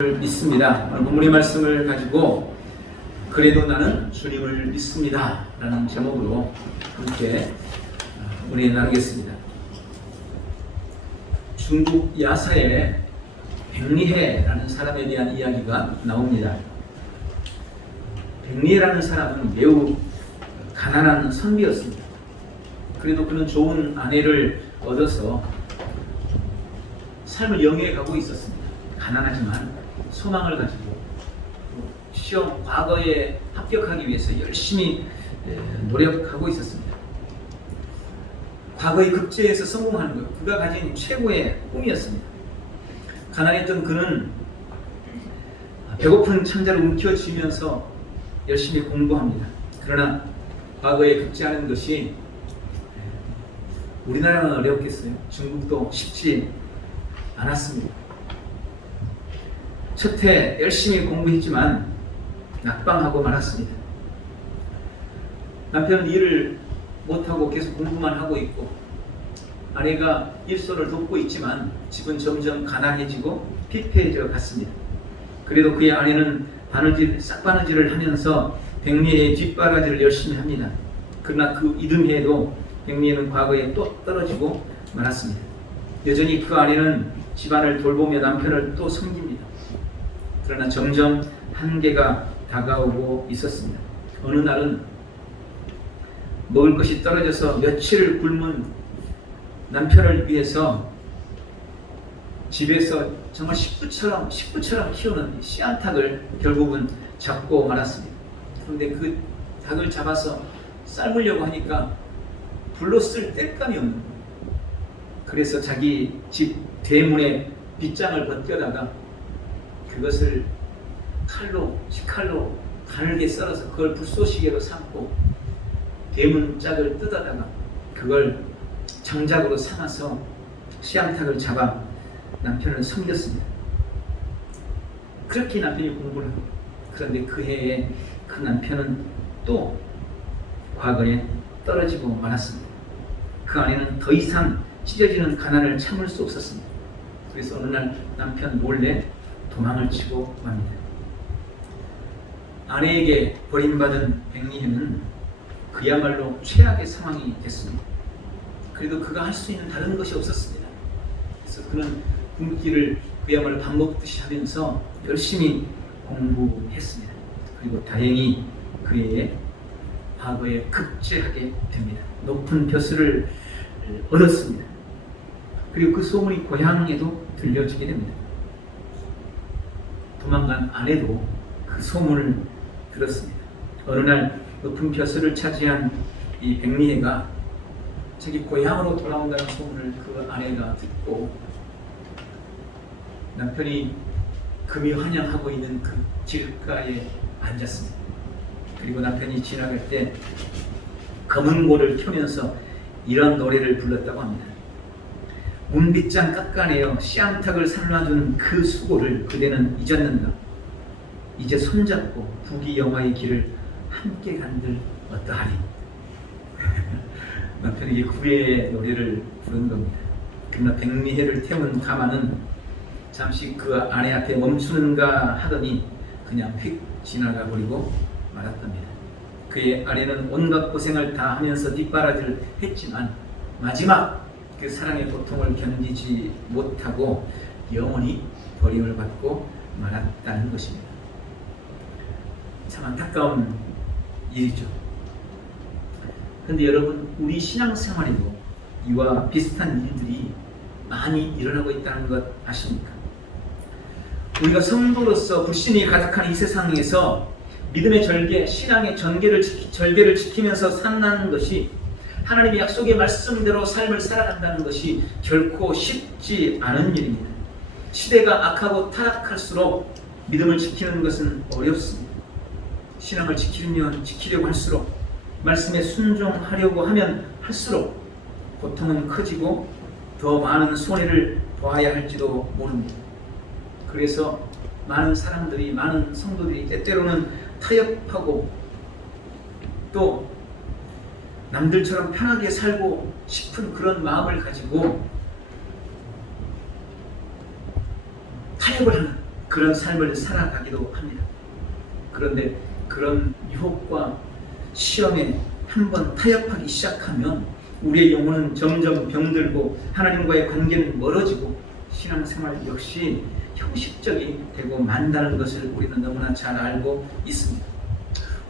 믿습니다. 오늘 본문의 말씀을 가지고 그래도 나는 주님을 믿습니다 라는 제목으로 함께 은혜 나누겠습니다. 중국 야사의 백리해라는 사람에 대한 이야기가 나옵니다. 백리해라는 사람은 매우 가난한 선비였습니다. 그래도 그는 좋은 아내를 얻어서 삶을 영위해 가고 있었습니다. 가난하지만 소망을 가지고 시험 과거에 합격하기 위해서 열심히 노력하고 있었습니다. 과거의 급제에서 성공하는 것, 그가 가진 최고의 꿈이었습니다. 가난했던 그는 배고픈 창자를 움켜쥐면서 열심히 공부합니다. 그러나 과거에 급제하는 것이 우리나라는 어렵겠어요? 중국도 쉽지 않았습니다. 첫해 열심히 공부했지만 낙방하고 말았습니다. 남편은 일을 못하고 계속 공부만 하고 있고 아내가 일손을 돕고 있지만 집은 점점 가난해지고 피폐해져 갔습니다. 그래도 그의 아내는 싹바느질을 하면서 백리해의 뒷바라지를 열심히 합니다. 그러나 그 이듬해에도 백리해는 과거에 또 떨어지고 말았습니다. 여전히 그 아내는 집안을 돌보며 남편을 또 섬깁니다. 그러나 점점 한계가 다가오고 있었습니다. 어느 날은 먹을 것이 떨어져서 며칠을 굶은 남편을 위해서 집에서 정말 식구처럼 키우는 씨앗닭을 결국은 잡고 말았습니다. 그런데 그 닭을 잡아서 삶으려고 하니까 불로 쓸 땔감이 없는 거예요. 그래서 자기 집 대문에 빗장을 벗겨다가 그것을 식칼로 가늘게 썰어서 그걸 불쏘시개로 삼고 대문짝을 뜯어다가 그걸 장작으로 삼아서 씨암탉을 잡아 남편을 섬겼습니다. 그렇게 남편이 공부를 하고, 그런데 그 해에 그 남편은 또 과거에 떨어지고 말았습니다. 그 아내는 더 이상 찢어지는 가난을 참을 수 없었습니다. 그래서 어느 날 남편 몰래 도망을 치고 맙니다. 아내에게 버림받은 백리해는 그야말로 최악의 상황이 됐습니다. 그래도 그가 할 수 있는 다른 것이 없었습니다. 그래서 그는 굶기를 그야말로 밥 먹듯이 하면서 열심히 공부했습니다. 그리고 다행히 그의 과거에 급제하게 됩니다. 높은 벼슬을 얻었습니다. 그리고 그 소문이 고향에도 들려지게 됩니다. 도망간 아내도 그 소문을 들었습니다. 어느 날 높은 벼슬을 차지한 이 백리해가 자기 고향으로 돌아온다는 소문을 그 아내가 듣고 남편이 금이 환영하고 있는 그 길가에 앉았습니다. 그리고 남편이 지나갈 때 검은고를 켜면서 이런 노래를 불렀다고 합니다. 문빗장 깎아내어 씨암탉을 삶아준 그 수고를 그대는 잊었는가. 이제 손잡고 부귀영화의 길을 함께 간들 어떠하리. 남편에게 구애의 노래를 부른 겁니다. 그러나 백리해를 태운 가마는 잠시 그 아내 앞에 멈추는가 하더니 그냥 휙 지나가 버리고 말았답니다. 그의 아내는 온갖 고생을 다 하면서 뒷바라지를 했지만 마지막 그 사랑의 고통을 견디지 못하고 영원히 버림을 받고 말았다는 것입니다. 참 안타까운 일이죠. 그런데 여러분, 우리 신앙생활에도 이와 비슷한 일들이 많이 일어나고 있다는 것 아십니까? 우리가 성도로서 불신이 가득한 이 세상에서 믿음의 절개, 신앙의 절개를 지키면서 산다는 것이, 하나님의 약속의 말씀대로 삶을 살아간다는 것이 결코 쉽지 않은 일입니다. 시대가 악하고 타락할수록 믿음을 지키는 것은 어렵습니다. 신앙을 지키려고 할수록, 말씀에 순종하려고 하면 할수록 고통은 커지고 더 많은 손해를 보아야 할지도 모릅니다. 그래서 많은 사람들이, 많은 성도들이 때때로는 타협하고 또 남들처럼 편하게 살고 싶은 그런 마음을 가지고 타협을 하는, 그 그런 삶을 살아가기도 합니다. 그런데 그런 유혹과 시험에 한번 타협하기 시작하면 우리의 영혼은 점점 병들고 하나님과의 관계는 멀어지고 신앙생활 역시 형식적이 되고 만다는 것을 우리는 너무나 잘 알고 있습니다.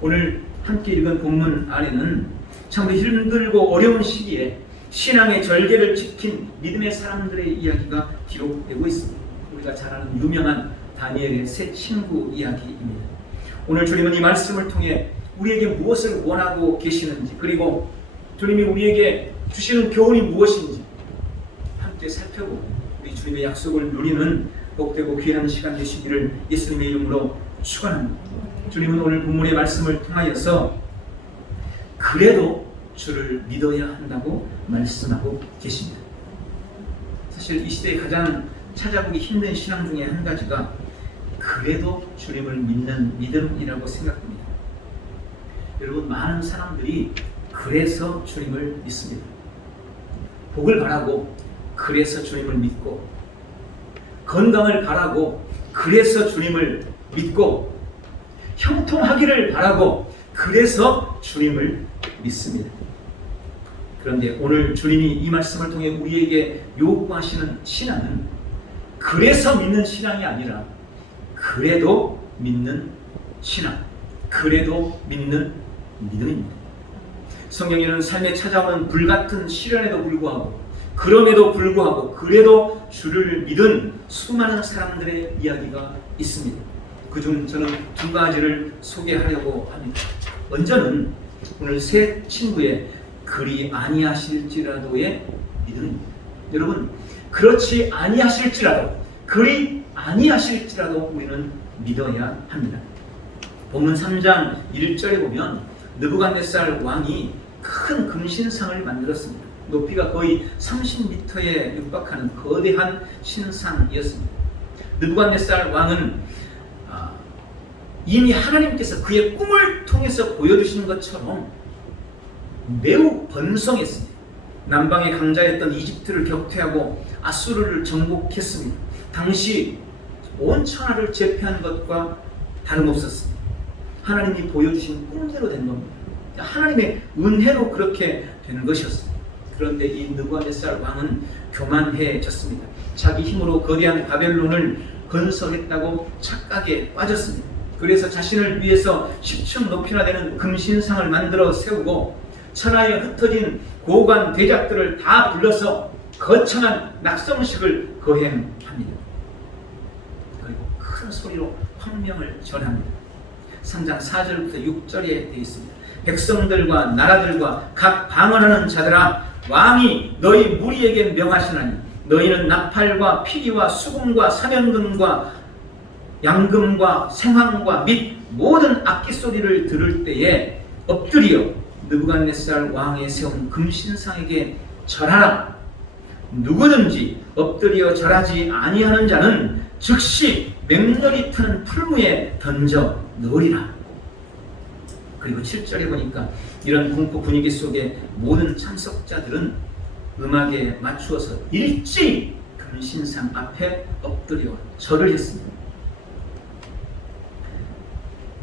오늘 함께 읽은 본문 안에는 참 힘들고 어려운 시기에 신앙의 절개를 지킨 믿음의 사람들의 이야기가 기록되고 있습니다. 우리가 잘 아는 유명한 다니엘의 세 친구 이야기입니다. 오늘 주님은 이 말씀을 통해 우리에게 무엇을 원하고 계시는지, 그리고 주님이 우리에게 주시는 교훈이 무엇인지 함께 살펴보고 우리 주님의 약속을 누리는 복되고 귀한 시간 되시기를 예수님의 이름으로 축원합니다. 주님은 오늘 본문의 말씀을 통하여서 그래도 주를 믿어야 한다고 말씀하고 계십니다. 사실 이 시대에 가장 찾아보기 힘든 신앙 중에 한 가지가 그래도 주님을 믿는 믿음이라고 생각합니다. 여러분, 많은 사람들이 그래서 주님을 믿습니다. 복을 바라고 그래서 주님을 믿고, 건강을 바라고 그래서 주님을 믿고, 형통하기를 바라고 그래서 주님을 믿습니다. 그런데 오늘 주님이 이 말씀을 통해 우리에게 요구하시는 신앙은 그래서 믿는 신앙이 아니라 그래도 믿는 신앙, 그래도 믿는 믿음입니다. 성경에는 삶에 찾아오는 불같은 시련에도 불구하고, 그럼에도 불구하고 그래도 주를 믿은 수많은 사람들의 이야기가 있습니다. 그중 저는 두 가지를 소개하려고 합니다. 먼저는 오늘 세 친구의 그리 아니하실지라도의 믿음입니다. 여러분, 그렇지 아니하실지라도, 그리 아니하실지라도 우리는 믿어야 합니다. 본문 3장 1절에 보면 느부갓네살 왕이 큰 금신상을 만들었습니다. 높이가 거의 30m에 육박하는 거대한 신상이었습니다. 느부갓네살 왕은 이미 하나님께서 그의 꿈을 통해서 보여주신 것처럼 매우 번성했습니다. 남방의 강자였던 이집트를 격퇴하고 아수르를 정복했습니다. 당시 온 천하를 제패한 것과 다름없었습니다. 하나님이 보여주신 꿈대로 된 겁니다. 하나님의 은혜로 그렇게 되는 것이었습니다. 그런데 이 느부갓네살 왕은 교만해졌습니다. 자기 힘으로 거대한 바벨론을 건설했다고 착각에 빠졌습니다. 그래서 자신을 위해서 10층 높이나 되는 금신상을 만들어 세우고 천하에 흩어진 고관 대작들을 다 불러서 거창한 낙성식을 거행합니다. 그리고 큰 소리로 황명을 전합니다. 3장 4절부터 6절에 되어 있습니다. 백성들과 나라들과 각 방언하는 자들아, 왕이 너희 무리에게 명하시나니 너희는 나팔과 피리와 수금과 사면금과 양금과 생황과 및 모든 악기 소리를 들을 때에 엎드려 느부갓네살 왕의 세운 금신상에게 절하라. 누구든지 엎드려 절하지 아니하는 자는 즉시 맹렬히 트는 풀무에 던져 넣으리라. 그리고 7절에 보니까 이런 공포 분위기 속에 모든 참석자들은 음악에 맞추어서 일제히 금신상 앞에 엎드려 절을 했습니다.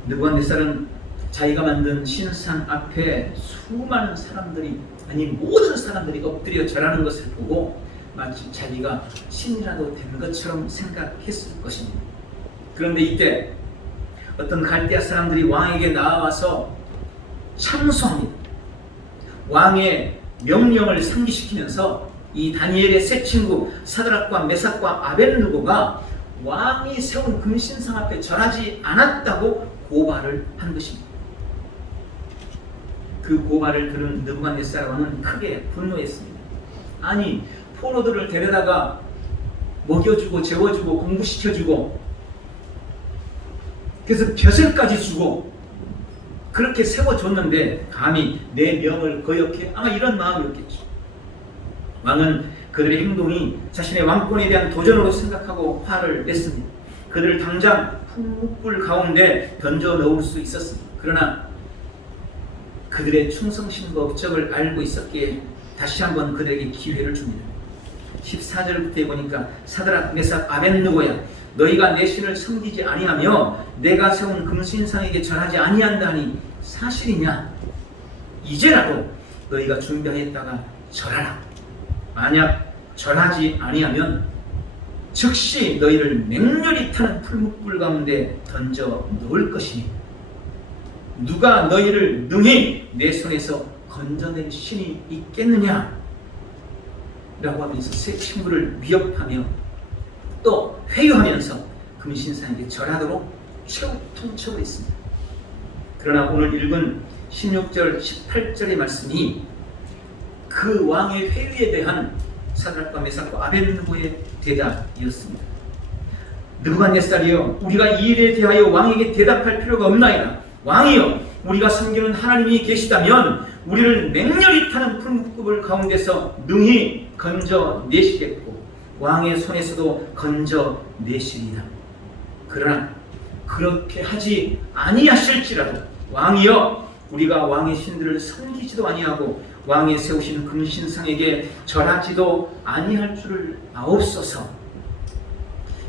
느부갓네살은 자기가 만든 신상 앞에 수많은 사람들이, 아니 모든 사람들이 엎드려 절하는 것을 보고 마치 자기가 신이라도 된 것처럼 생각했을 것입니다. 그런데 이때 어떤 갈대아 사람들이 왕에게 나와서 참소합니다. 왕의 명령을 상기시키면서 이 다니엘의 세 친구 사드락과 메삭과 아벳느고가 왕이 세운 금신상 앞에 절하지 않았다고 고발을 한 것입니다. 그 고발을 들은 느부갓네살 왕은 크게 분노했습니다. 아니, 포로들을 데려다가 먹여주고 재워주고 공부시켜주고 그래서 벼슬까지 주고 그렇게 세워줬는데 감히 내 명을 거역해? 아마 이런 마음이었겠죠. 왕은 그들의 행동이 자신의 왕권에 대한 도전으로 생각하고 화를 냈습니다. 그들을 당장 풍문불 가운데 던져 넣을 수 있었습니다. 그러나 그들의 충성심과 업적을 알고 있었기에 다시 한번 그들에게 기회를 줍니다. 14절부터 보니까 사드락, 메삭, 아벳느고야, 너희가 내 신을 섬기지 아니하며 내가 세운 금신상에게 절하지 아니한다니 사실이냐? 이제라도 너희가 준비하였다가 절하라. 만약 절하지 아니하면 즉시 너희를 맹렬히 타는 풀무불 가운데 던져 넣을 것이니 누가 너희를 능히 내 손에서 건져낼 신이 있겠느냐? 라고 하면서 새 친구를 위협하며 또 회유하면서 금신상에게 절하도록 최후 통첩을 했습니다. 그러나 오늘 읽은 16절 18절의 말씀이 그 왕의 회유에 대한 사드락과 메삭과 아벳느고의 대답이었습니다. 느부갓네살이여, 우리가 이 일에 대하여 왕에게 대답할 필요가 없나이다. 왕이여, 우리가 섬기는 하나님이 계시다면 우리를 맹렬히 타는 풀무불 가운데서 능히 건져내시겠고 왕의 손에서도 건져내시리이다. 그러나 그렇게 하지 아니하실지라도 왕이여, 우리가 왕의 신들을 섬기지도 아니하고 왕이 세우신 금신상에게 절하지도 아니할 줄을 아옵소서.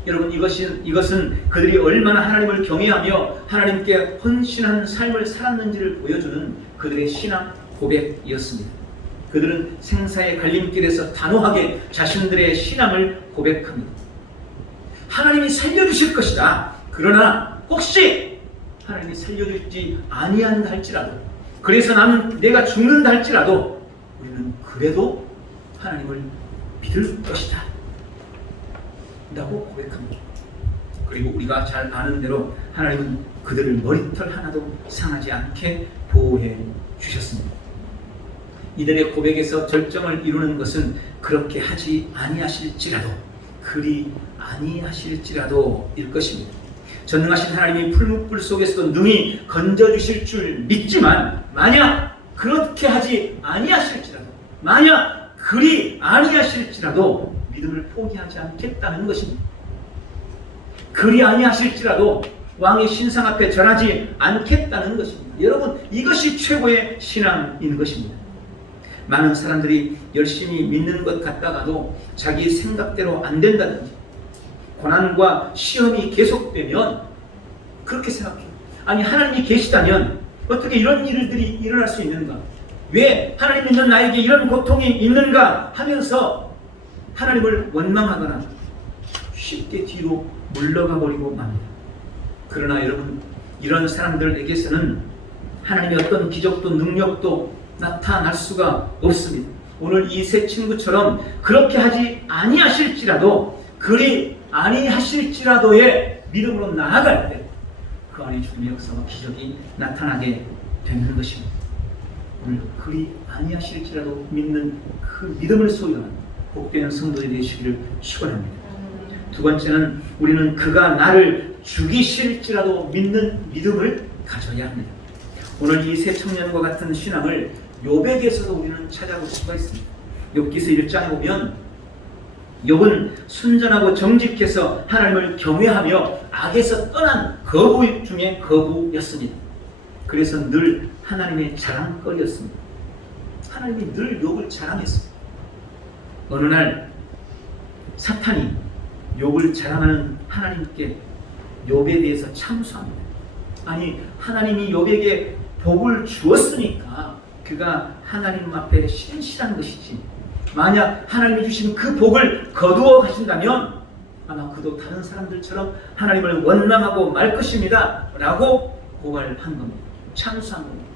여러분, 이것은 그들이 얼마나 하나님을 경외하며 하나님께 헌신하는 삶을 살았는지를 보여주는 그들의 신앙 고백이었습니다. 그들은 생사의 갈림길에서 단호하게 자신들의 신앙을 고백합니다. 하나님이 살려주실 것이다. 그러나 혹시 하나님이 살려주지 아니한다 할지라도, 그래서 나는 내가 죽는다 할지라도 우리는 그래도 하나님을 믿을 것이다 라고 고백합니다. 그리고 우리가 잘 아는 대로 하나님은 그들을 머리털 하나도 상하지 않게 보호해 주셨습니다. 이들의 고백에서 절정을 이루는 것은 그렇게 하지 아니하실지라도, 그리 아니하실지라도 일 것입니다. 전능하신 하나님이 풀무불 속에서도 능히 건져주실 줄 믿지만 만약 그렇게 하지 아니하실지라도, 만약 그리 아니하실지라도 믿음을 포기하지 않겠다는 것입니다. 그리 아니하실지라도 왕의 신상 앞에 절하지 않겠다는 것입니다. 여러분, 이것이 최고의 신앙인 것입니다. 많은 사람들이 열심히 믿는 것 같다가도 자기 생각대로 안 된다든지 고난과 시험이 계속되면 그렇게 생각해요. 아니, 하나님이 계시다면 어떻게 이런 일들이 일어날 수 있는가? 왜 하나님 믿는 나에게 이런 고통이 있는가 하면서 하나님을 원망하거나 쉽게 뒤로 물러가 버리고 맙니다. 그러나 여러분, 이런 사람들에게서는 하나님의 어떤 기적도 능력도 나타날 수가 없습니다. 오늘 이 세 친구처럼 그렇게 하지 아니하실지라도, 그리 아니하실지라도의 믿음으로 나아갈 때 그 안에 주님의 역사와 기적이 나타나게 되는 것입니다. 오늘 그리 아니하실지라도 믿는 그 믿음을 소유하는 복되는 성도들이 되시기를 축원합니다. 두 번째는 우리는 그가 나를 죽이실지라도 믿는 믿음을 가져야 합니다. 오늘 이 세 청년과 같은 신앙을 욥에게서도 우리는 찾아볼 수가 있습니다. 욥기서 1장에 보면 욥은 순전하고 정직해서 하나님을 경외하며 악에서 떠난 거부 중에 거부였습니다. 그래서 늘 하나님의 자랑거리였습니다. 하나님이 늘 욥을 자랑했습니다. 어느 날 사탄이 욥을 자랑하는 하나님께 욥에 대해서 참수합니다. 아니, 하나님이 욥에게 복을 주었으니까 그가 하나님 앞에 신실한 것이지, 만약 하나님이 주신 그 복을 거두어 가신다면 아마 그도 다른 사람들처럼 하나님을 원망하고 말 것입니다 라고 고발한 겁니다. 참수한 겁니다.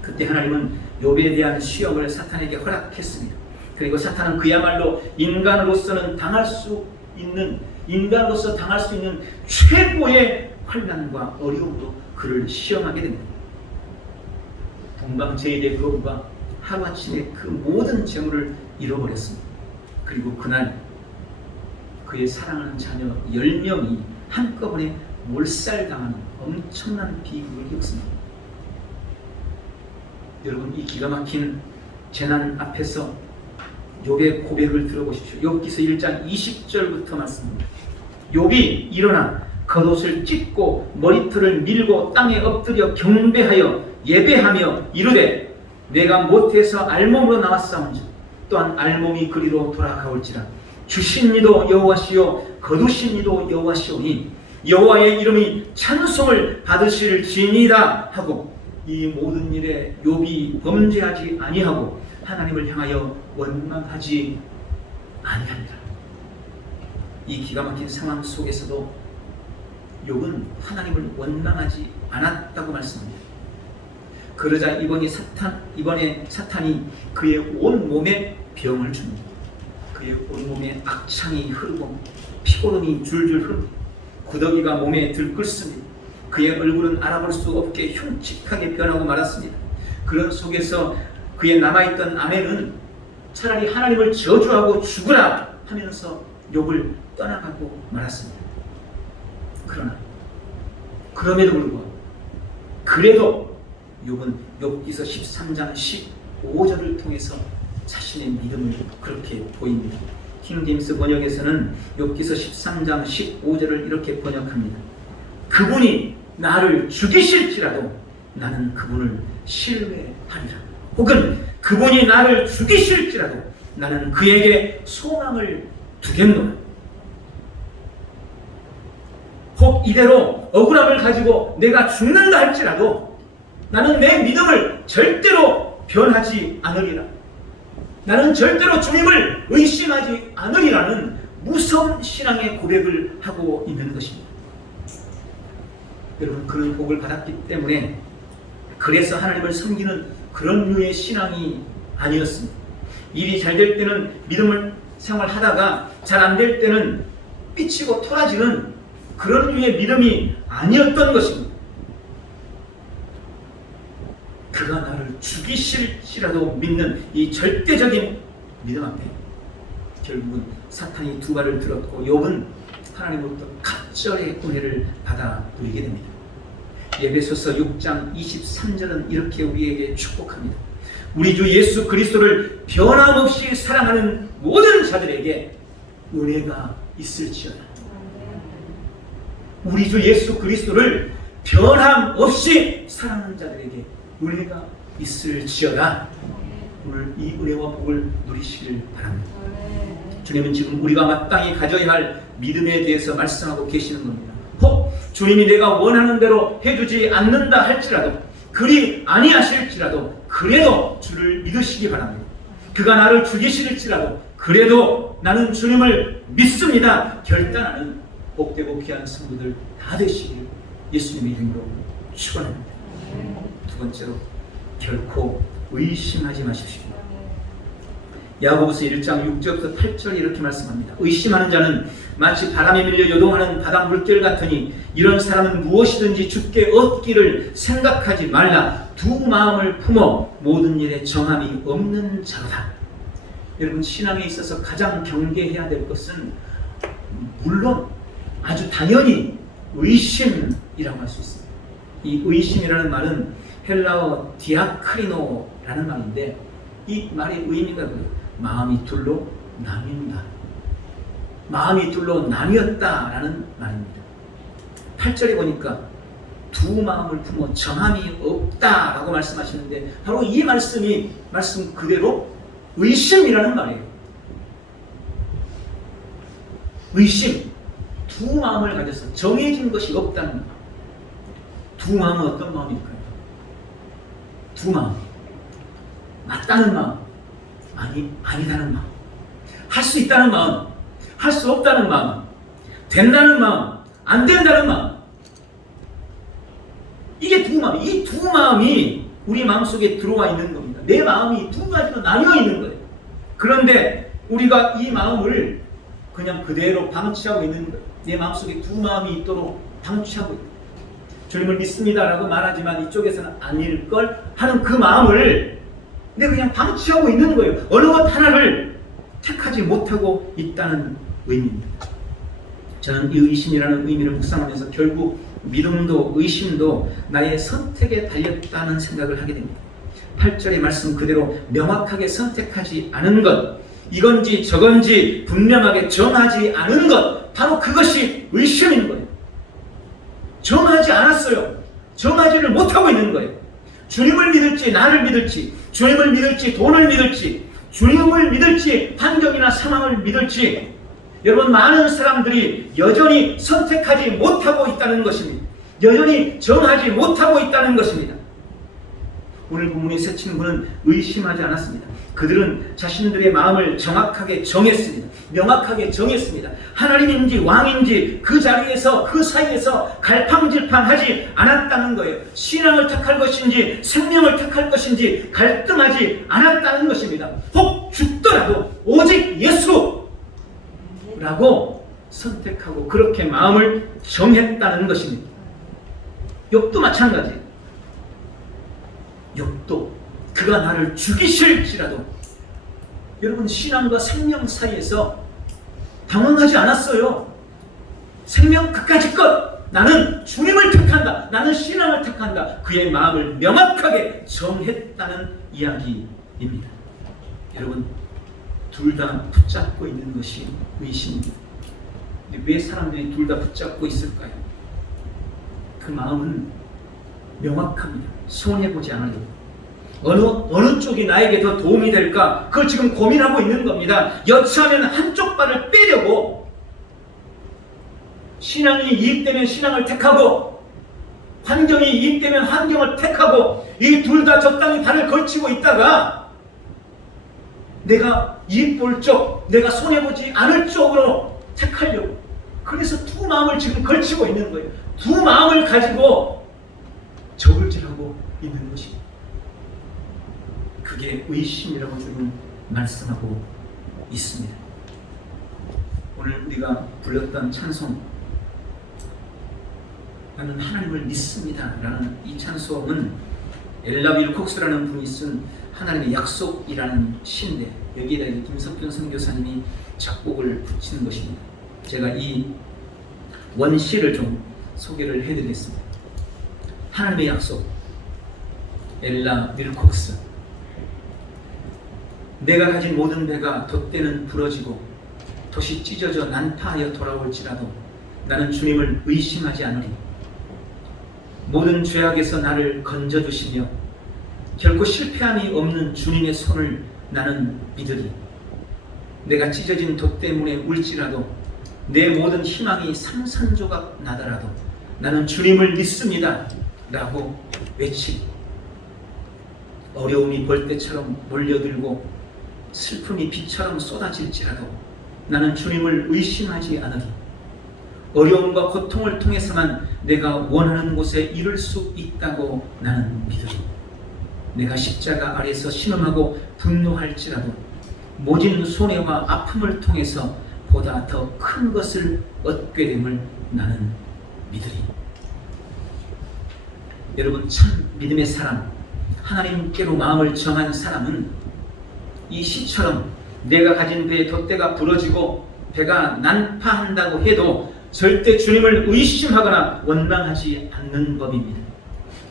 그때 하나님은 욥에 대한 시험을 사탄에게 허락했습니다. 그리고 사탄은 그야말로 인간으로서 당할 수 있는 최고의 환난과 어려움으로 그를 시험하게 됩니다. 동방제일의 거부가 하루아침에 그 모든 재물을 잃어버렸습니다. 그리고 그날 그의 사랑하는 자녀 10명이 한꺼번에 몰살당하는 엄청난 비극을 겪습니다. 여러분, 이 기가 막힌 재난 앞에서 욥의 고백을 들어보십시오. 욥기서 1장 20절부터 말씀입니다. 욥이 일어나 겉옷을 찢고 머리털을 밀고 땅에 엎드려 경배하여 예배하며 이르되 내가 못해서 알몸으로 나왔사온즉 또한 알몸이 그리로 돌아가올지라 주신 이도 여호와시요 거두신 이도 여호와시오니 여호와의 이름이 찬송을 받으실지니이다 하고 이 모든 일에 욥이 범죄하지 아니하고 하나님을 향하여 원망하지 아니하니라. 이 기가 막힌 상황 속에서도 욥은 하나님을 원망하지 않았다고 말씀합니다. 그러자 이번에 사탄이 그의 온 몸에 병을 줍니다. 그의 온 몸에 악창이 흐르고 피고름이 줄줄 흐릅니다. 구더기가 몸에 들끓습니다. 그의 얼굴은 알아볼 수 없게 흉측하게 변하고 말았습니다. 그런 속에서 그의 남아있던 아내는 차라리 하나님을 저주하고 죽으라 하면서 욥을 떠나가고 말았습니다. 그러나 그럼에도 불구하고 그래도 욥은 욥기서 13장 15절을 통해서 자신의 믿음을 그렇게 보입니다. 킹제임스 번역에서는 욥기서 13장 15절을 이렇게 번역합니다. 그분이 나를 죽이실지라도 나는 그분을 신뢰하리라. 혹은 그분이 나를 죽이실지라도 나는 그에게 소망을 두겠노라. 혹 이대로 억울함을 가지고 내가 죽는다 할지라도 나는 내 믿음을 절대로 변하지 않으리라. 나는 절대로 주님을 의심하지 않으리라는 무서운 신앙의 고백을 하고 있는 것입니다. 여러분, 그런 복을 받았기 때문에 그래서 하나님을 섬기는 그런 류의 신앙이 아니었습니다. 일이 잘 될 때는 믿음을 생활하다가 잘 안 될 때는 삐치고 토라지는 그런 류의 믿음이 아니었던 것입니다. 그가 나를 죽이실지라도 믿는 이 절대적인 믿음 앞에 결국은 사탄이 두 발을 들었고 욥은 하나님으로부터 갑절의 은혜를 받아 누리게 됩니다. 에베소서 6장 23절은 이렇게 우리에게 축복합니다. 우리 주 예수 그리스도를 변함없이 사랑하는 모든 자들에게 은혜가 있을지어다. 우리 주 예수 그리스도를 변함없이 사랑하는 자들에게 은혜가 있을지어다. 오늘 이 은혜와 복을 누리시길 바랍니다. 주님은 지금 우리가 마땅히 가져야 할 믿음에 대해서 말씀하고 계시는 겁니다. 혹 주님이 내가 원하는 대로 해주지 않는다 할지라도, 그리 아니하실지라도 그래도 주를 믿으시기 바랍니다. 그가 나를 죽이실지라도 그래도 나는 주님을 믿습니다. 결단하는 복되고 귀한 성도들 다 되시길 예수님의 이름으로 축원합니다. 두 번째로, 결코 의심하지 마십시오. 야고보서 1장 6절부터 8절 이렇게 말씀합니다. 의심하는 자는 마치 바람에 밀려 요동하는 바다 물결 같으니 이런 사람은 무엇이든지 주께 얻기를 생각하지 말라. 두 마음을 품어 모든 일에 정함이 없는 자로다. 여러분, 신앙에 있어서 가장 경계해야 될 것은 물론 아주 당연히 의심이라고 할 수 있습니다. 이 의심이라는 말은 헬라어 디아크리노라는 말인데 이 말의 의미가 마음이 둘로 나뉜다, 마음이 둘로 나뉘었다라는 말입니다. 8절에 보니까 두 마음을 품어 정함이 없다라고 말씀하시는데 바로 이 말씀이 말씀 그대로 의심이라는 말이에요. 의심, 두 마음을 가져서 정해진 것이 없다는 말. 두 마음은 어떤 마음일까요? 두 마음, 맞다는 마음, 아니다는 마음, 할 수 있다는 마음, 할 수 없다는 마음, 된다는 마음, 안 된다는 마음. 이게 두 마음, 이 두 마음이 우리 마음속에 들어와 있는 겁니다. 내 마음이 두 가지로 나뉘어 있는 거예요. 그런데 우리가 이 마음을 그냥 그대로 방치하고 있는 거예요. 내 마음속에 두 마음이 있도록 방치하고 있어요. 주님을 믿습니다라고 말하지만 이쪽에서는 아닐걸 하는 그 마음을 내가 그냥 방치하고 있는 거예요. 어느 것 하나를 택하지 못하고 있다는 의미입니다. 저는 이 의심이라는 의미를 묵상하면서 결국 믿음도 의심도 나의 선택에 달렸다는 생각을 하게 됩니다. 8절의 말씀 그대로 명확하게 선택하지 않은 것, 이건지 저건지 분명하게 정하지 않은 것, 바로 그것이 의심인 거예요. 정하지 않았어요. 정하지를 못하고 있는 거예요. 주님을 믿을지 나를 믿을지, 주님을 믿을지 돈을 믿을지, 주님을 믿을지 환경이나 상황을 믿을지 여러분, 많은 사람들이 여전히 선택하지 못하고 있다는 것입니다. 여전히 정하지 못하고 있다는 것입니다. 오늘 본문의 세 친구는 의심하지 않았습니다. 그들은 자신들의 마음을 정확하게 정했습니다. 명확하게 정했습니다. 하나님인지 왕인지 그 자리에서, 그 사이에서 갈팡질팡하지 않았다는 거예요. 신앙을 택할 것인지 생명을 택할 것인지 갈등하지 않았다는 것입니다. 혹 죽더라도 오직 예수라고 선택하고 그렇게 마음을 정했다는 것입니다. 욥도 마찬가지예요. 욥도 그가 나를 죽이실지라도, 여러분, 신앙과 생명 사이에서 당황하지 않았어요. 생명 그까짓 것, 나는 주님을 택한다, 나는 신앙을 택한다, 그의 마음을 명확하게 정했다는 이야기입니다. 여러분, 둘 다 붙잡고 있는 것이 의심입니다. 왜 사람들이 둘 다 붙잡고 있을까요? 그 마음은 명확합니다. 손해보지 않아도 어느 쪽이 나에게 더 도움이 될까, 그걸 지금 고민하고 있는 겁니다. 여차하면 한쪽 발을 빼려고, 신앙이 이익되면 신앙을 택하고 환경이 이익되면 환경을 택하고, 이 둘 다 적당히 발을 걸치고 있다가 내가 이익 볼 쪽, 내가 손해보지 않을 쪽으로 택하려고, 그래서 두 마음을 지금 걸치고 있는 거예요. 두 마음을 가지고 저울질하고 있는 것입니다. 그게 의심이라고 지금 말씀하고 있습니다. 오늘 우리가 불렀던 찬송, 나는 하나님을 믿습니다 라는 이 찬송은 엘라 윌콕스라는 분이 쓴 하나님의 약속이라는 시인데, 여기에다 김석균 선교사님이 작곡을 붙인 것입니다. 제가 이 원시를 좀 소개를 해드리겠습니다. 하나님의 약속, 엘라 윌콕스. 내가 가진 모든 배가 돛대는 부러지고 돛이 찢어져 난파하여 돌아올지라도 나는 주님을 의심하지 않으리. 모든 죄악에서 나를 건져주시며 결코 실패함이 없는 주님의 손을 나는 믿으리. 내가 찢어진 돛 때문에 울지라도 내 모든 희망이 산산조각 나더라도 나는 주님을 믿습니다 라고 외치리. 어려움이 벌떼처럼 몰려들고 슬픔이 비처럼 쏟아질지라도 나는 주님을 의심하지 않으리. 어려움과 고통을 통해서만 내가 원하는 곳에 이룰 수 있다고 나는 믿으리. 내가 십자가 아래서 신음하고 분노할지라도 모진 손해와 아픔을 통해서 보다 더 큰 것을 얻게 됨을 나는 믿으리. 여러분, 참 믿음의 사람, 하나님께로 마음을 정한 사람은 이 시처럼 내가 가진 배의 돛대가 부러지고 배가 난파한다고 해도 절대 주님을 의심하거나 원망하지 않는 법입니다.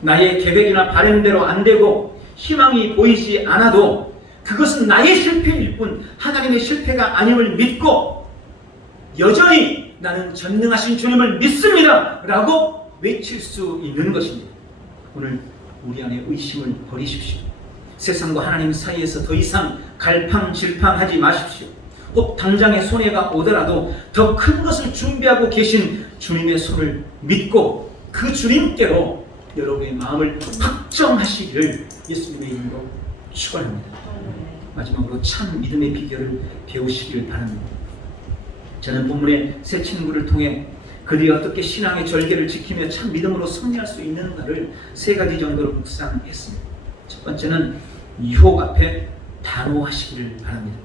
나의 계획이나 바람대로 안 되고 희망이 보이지 않아도 그것은 나의 실패일 뿐 하나님의 실패가 아님을 믿고 여전히 나는 전능하신 주님을 믿습니다 라고 외칠 수 있는 것입니다. 오늘 우리 안에 의심을 버리십시오. 세상과 하나님 사이에서 더 이상 갈팡질팡하지 마십시오. 혹 당장의 손해가 오더라도 더 큰 것을 준비하고 계신 주님의 손을 믿고 그 주님께로 여러분의 마음을 확정하시기를 예수님의 이름으로 축원합니다. 마지막으로 참 믿음의 비결을 배우시기를 바랍니다. 저는 본문의 세 친구를 통해 그들이 어떻게 신앙의 절개를 지키며 참 믿음으로 승리할 수 있는가를 세 가지 정도로 묵상했습니다. 첫 번째는 유혹 앞에 단호하시기를 바랍니다.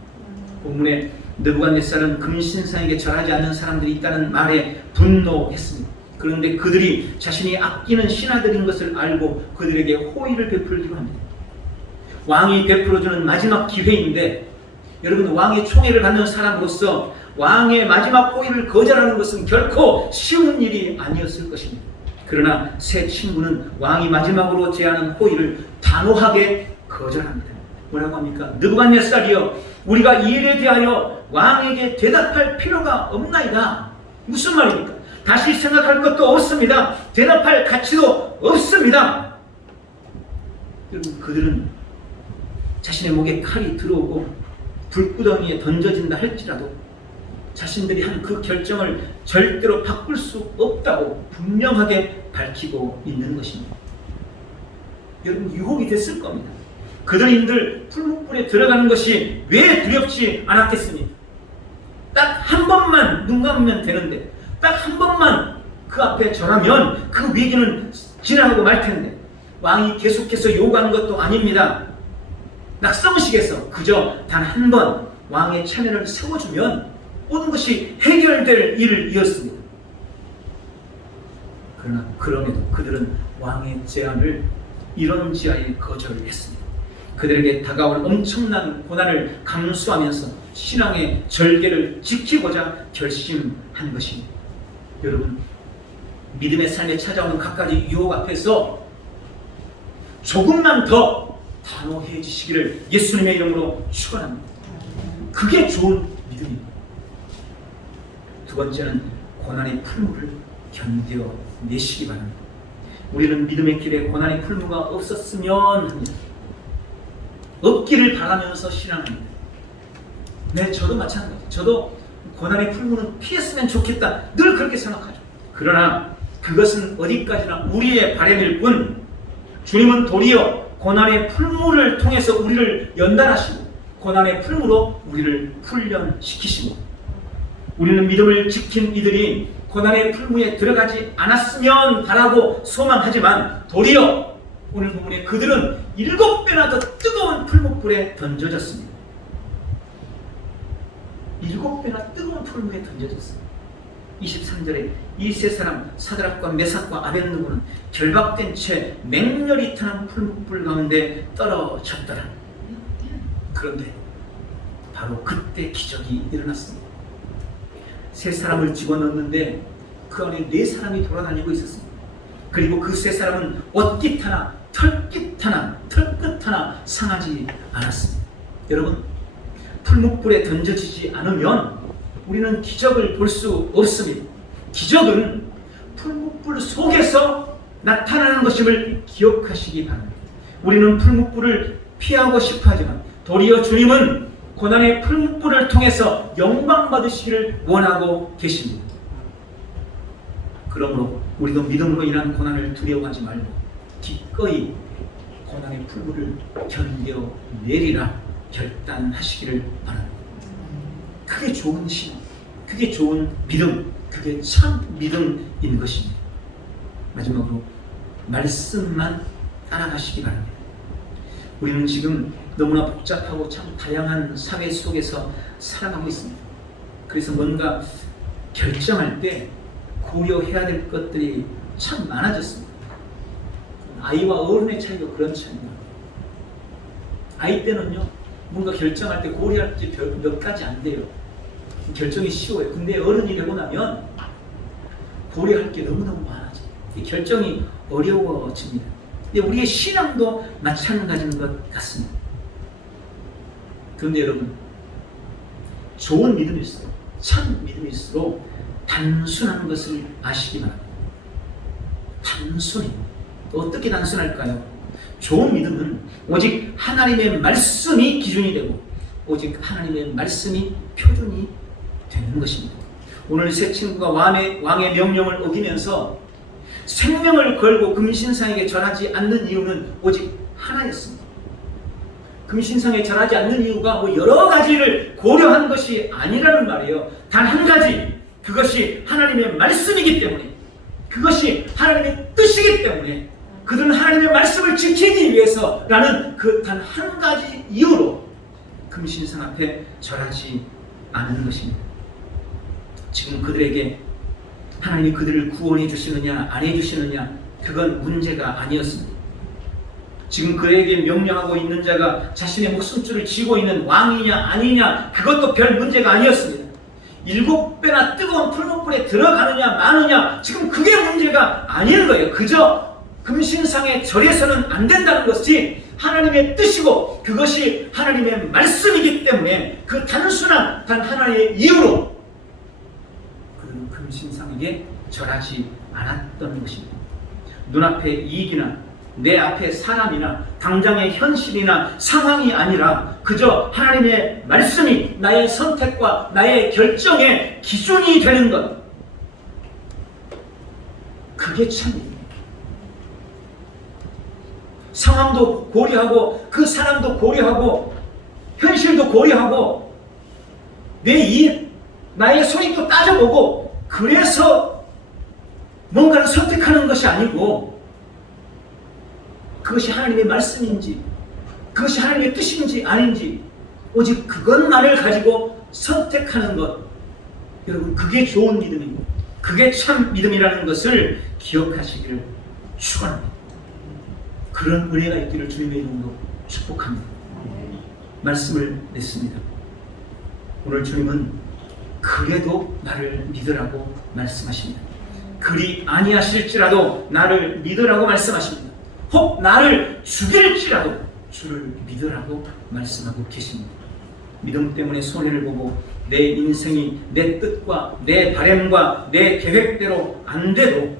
본문에 느부갓네살은 금신상에게 절하지 않는 사람들이 있다는 말에 분노했습니다. 그런데 그들이 자신이 아끼는 신하들인 것을 알고 그들에게 호의를 베풀기로 합니다. 왕이 베풀어주는 마지막 기회인데, 여러분, 왕의 총애를 받는 사람으로서 왕의 마지막 호의를 거절하는 것은 결코 쉬운 일이 아니었을 것입니다. 그러나 세 친구는 왕이 마지막으로 제안한 호의를 단호하게 거절합니다. 뭐라고 합니까? 느부갓네살이여, 우리가 이 일에 대하여 왕에게 대답할 필요가 없나이다. 무슨 말입니까? 다시 생각할 것도 없습니다. 대답할 가치도 없습니다. 여러분, 그들은 자신의 목에 칼이 들어오고 불구덩이에 던져진다 할지라도 자신들이 한 그 결정을 절대로 바꿀 수 없다고 분명하게 밝히고 있는 것입니다. 여러분, 유혹이 됐을 겁니다. 그들인들 풀무불에 들어가는 것이 왜 두렵지 않았겠습니까? 딱 한 번만 눈 감으면 되는데, 딱 한 번만 그 앞에 절하면 그 위기는 지나가고 말 텐데, 왕이 계속해서 요구하는 것도 아닙니다. 낙성식에서 그저 단 한 번 왕의 체면을 세워주면 모든 것이 해결될 일을 이었습니다. 그러나 그럼에도 그들은 왕의 제안을 이런지하에 거절을 했습니다. 그들에게 다가올 엄청난 고난을 감수하면서 신앙의 절개를 지키고자 결심한 것입니다. 여러분, 믿음의 삶에 찾아오는 각가지 유혹 앞에서 조금만 더 단호해지시기를 예수님의 이름으로 축원합니다. 그게 좋은 믿음입니다. 두 번째는 고난의 풀무를 견뎌내시기 바랍니다. 우리는 믿음의 길에 고난의 풀무가 없었으면 합니다. 없기를 바라면서 신앙합니다. 네, 저도 마찬가지예요. 저도 고난의 풀무는 피했으면 좋겠다, 늘 그렇게 생각하죠. 그러나 그것은 어디까지나 우리의 바람일 뿐, 주님은 도리어 고난의 풀무를 통해서 우리를 연단하시고 고난의 풀무로 우리를 훈련시키시고, 우리는 믿음을 지킨 이들이 고난의 풀무에 들어가지 않았으면 바라고 소망하지만 도리어 오늘 부분에 그들은 7배나 더 뜨거운 풀무불에 던져졌습니다. 7배나 뜨거운 풀무에 던져졌습니다. 23절에 이 세 사람 사드락과 메삭과 아벳느고는 결박된 채 맹렬히 타는 풀무불 가운데 떨어졌더라. 그런데 바로 그때 기적이 일어났습니다. 세 사람을 집어넣었는데 그 안에 4사람이 돌아다니고 있었습니다. 그리고 그 세 사람은 옷깃 하나, 털끝 하나 상하지 않았습니다. 여러분, 풀무불에 던져지지 않으면 우리는 기적을 볼 수 없습니다. 기적은 풀무불 속에서 나타나는 것임을 기억하시기 바랍니다. 우리는 풀무불을 피하고 싶어 하지만 도리어 주님은 고난의 풀무불을 통해서 영광 받으시기를 원하고 계십니다. 그러므로 우리도 믿음으로 인한 고난을 두려워하지 말고 기꺼이 고난의 풀무를 견뎌내리라 결단하시기를 바랍니다. 그게 좋은 신앙, 그게 좋은 믿음, 그게 참 믿음인 것입니다. 마지막으로 말씀만 따라가시기 바랍니다. 우리는 지금 너무나 복잡하고 참 다양한 사회 속에서 살아가고 있습니다. 그래서 뭔가 결정할 때 고려해야 될 것들이 참 많아졌습니다. 아이와 어른의 차이도 그런 차이입니다. 아이 때는요, 뭔가 결정할 때 고려할 게 몇 가지 안 돼요. 결정이 쉬워요. 근데 어른이 되고 나면 고려할 게 너무너무 많아져요. 결정이 어려워집니다. 근데 우리의 신앙도 마찬가지인 것 같습니다. 그런데 여러분, 좋은 믿음일수록, 참 믿음일수록 단순한 것을 아시기 바랍니다. 단순히. 어떻게 단순할까요? 좋은 믿음은 오직 하나님의 말씀이 기준이 되고 오직 하나님의 말씀이 표준이 되는 것입니다. 오늘 세 친구가 왕의 명령을 어기면서 생명을 걸고 금신상에게 절하지 않는 이유는 오직 하나였습니다. 금신상에 절하지 않는 이유가 뭐 여러 가지를 고려한 것이 아니라는 말이에요. 단 한 가지, 그것이 하나님의 말씀이기 때문에, 그것이 하나님의 뜻이기 때문에 그들은 하나님의 말씀을 지키기 위해서라는 그 단 한 가지 이유로 금신상 앞에 절하지 않은 것입니다. 지금 그들에게 하나님이 그들을 구원해 주시느냐 안 해주시느냐, 그건 문제가 아니었습니다. 지금 그에게 명령하고 있는 자가 자신의 목숨줄을 쥐고 있는 왕이냐 아니냐, 그것도 별 문제가 아니었습니다. 7배나 뜨거운 풀무불에 들어가느냐 마느냐, 지금 그게 문제가 아닌 거예요. 그저 금신상에 절해서는 안 된다는 것이 하나님의 뜻이고 그것이 하나님의 말씀이기 때문에 그 단순한 단 하나의 이유로 그들은 금신상에게 절하지 않았던 것입니다. 눈앞의 이익이나 내 앞에 사람이나 당장의 현실이나 상황이 아니라 그저 하나님의 말씀이 나의 선택과 나의 결정의 기준이 되는 것, 그게 참입니다. 상황도 고려하고 그 사람도 고려하고 현실도 고려하고 나의 손익도 따져보고 그래서 뭔가를 선택하는 것이 아니고 그것이 하나님의 말씀인지 그것이 하나님의 뜻인지 아닌지 오직 그것만을 가지고 선택하는 것, 여러분 그게 좋은 믿음입니다. 그게 참 믿음이라는 것을 기억하시기를 축원합니다. 그런 은혜가 있기를 주님의 이름으로 축복합니다. 말씀을 냈습니다. 오늘 주님은 그래도 나를 믿으라고 말씀하십니다. 그리 아니하실지라도 나를 믿으라고 말씀하십니다. 혹 나를 죽일지라도 주를 믿으라고 말씀하고 계십니다. 믿음 때문에 손해를 보고 내 인생이 내 뜻과 내 바람과 내 계획대로 안 돼도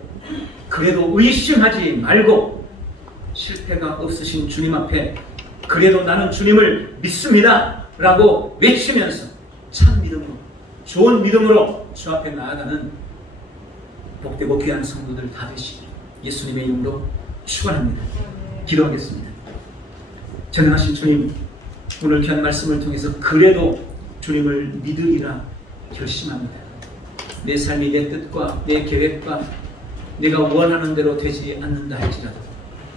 그래도 의심하지 말고 실패가 없으신 주님 앞에 그래도 나는 주님을 믿습니다 라고 외치면서 참 믿음으로, 좋은 믿음으로 주 앞에 나아가는 복되고 귀한 성도들 다 되시길 예수님의 이름으로 축원합니다. 기도하겠습니다. 전능하신 주님, 오늘 귀한 말씀을 통해서 그래도 주님을 믿으리라 결심합니다. 내 삶이 내 뜻과 내 계획과 내가 원하는 대로 되지 않는다 할지라도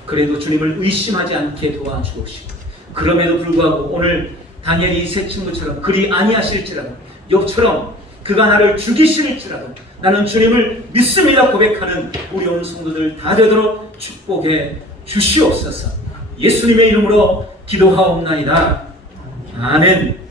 그래도 주님을 의심하지 않게 도와주옵시고, 그럼에도 불구하고 오늘 다니엘이 이 세 친구처럼 그리 아니하실지라도 욥처럼 그가 나를 죽이실지라도 나는 주님을 믿습니다 고백하는 우리 온 성도들 다 되도록 축복해 주시옵소서. 예수님의 이름으로 기도하옵나이다. 아멘.